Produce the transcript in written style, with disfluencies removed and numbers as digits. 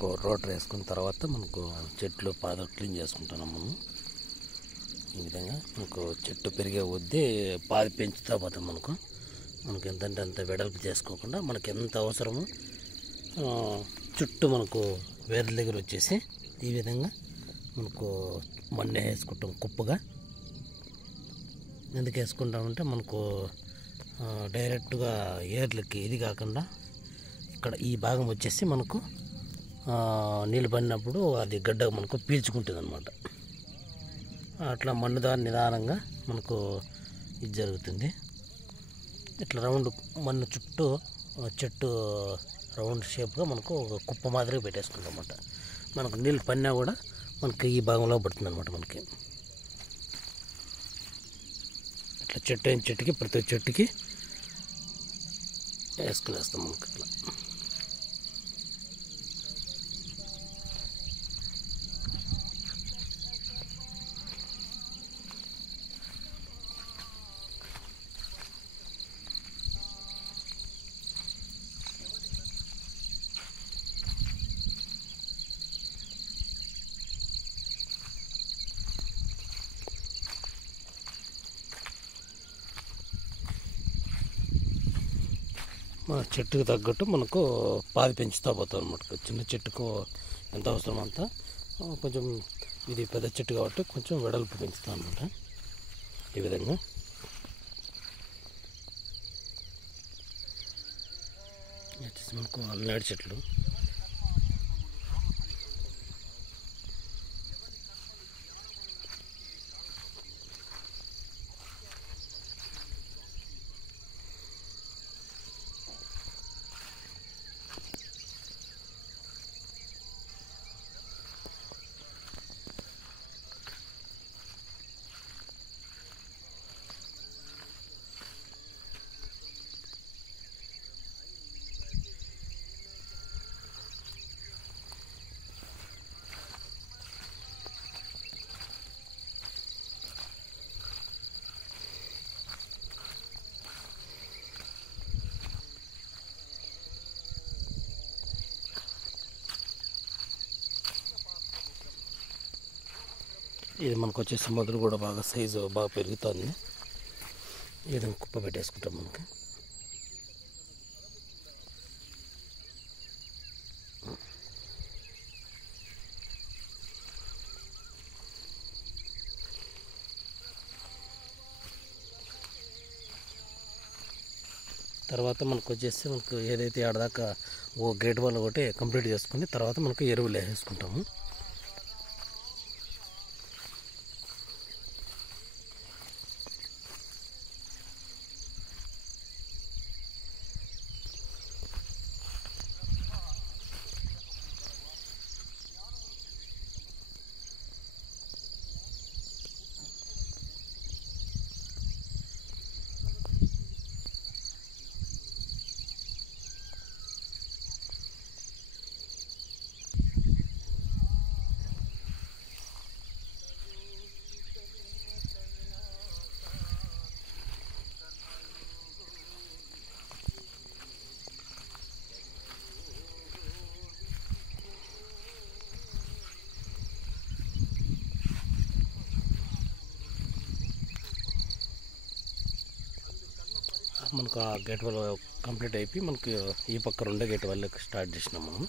మనకు రోటర్ వేసుకున్న తర్వాత మనకు చెట్లు పాదులు క్లీన్ చేసుకుంటున్నాం మనం. ఈ విధంగా మనకు చెట్టు పెరిగే కొద్దీ పాది పెంచుతా పోతాం. మనకు ఎంతంటే అంత వెడల్పు చేసుకోకుండా మనకు ఎంత అవసరమో చుట్టూ మనకు వేర్ల దగ్గర వచ్చేసి ఈ విధంగా మనకు మన్ను వేసుకుంటాం కుప్పగా. ఎందుకు వేసుకుంటామంటే మనకు డైరెక్ట్గా ఏర్లకి ఇది కాకుండా ఇక్కడ ఈ భాగం వచ్చేసి మనకు నీళ్ళు పడినప్పుడు అది గడ్డ మనకు పీల్చుకుంటుంది అన్నమాట. అట్లా మన్ను దాని నిదానంగా మనకు ఇది జరుగుతుంది. ఇట్లా రౌండ్ మన్ను చుట్టూ చెట్టు రౌండ్ షేప్గా మనకు ఒక కుప్ప మాదిరిగా పెట్టేసుకుంటాం అన్నమాట. మనకు నీళ్ళు పడినా కూడా మనకి ఈ భాగంలో పడుతుంది అనమాట. మనకి ఇట్లా చెట్టు అయిన చెట్టుకి ప్రతి చెట్టుకి వేసుకునేస్తాం మనకి ఇట్లా. మన చెట్టుకు తగ్గట్టు మనకు పాది పెంచుతూ పోతాం అన్నమాట. చిన్న చెట్టుకు ఎంత అవసరం అంత, కొంచెం ఇది పెద్ద చెట్టు కాబట్టి కొంచెం వెడల్పు పెంచుతాం అన్నమాట. ఈ విధంగా వచ్చేసి మనకు అల్లనేడు చెట్లు. ఇది మనకు వచ్చేసి మొదలు కూడా బాగా సైజు బాగా పెరుగుతుంది. ఈ విధంగా కుప్ప పెట్టేసుకుంటాం మనకి. తర్వాత మనకు వచ్చేసి మనకు ఏదైతే ఆడదాకా ఓ గేట్ వాల్ ఒకటి కంప్లీట్ చేసుకుని తర్వాత మనకు ఎరువులు వేసుకుంటాము. మనకు ఆ గేట్ వాల్ కంప్లీట్ అయిపోయి మనకు ఈ పక్క రెండో గేట్ వాళ్ళకి స్టార్ట్ చేసినాం మనం.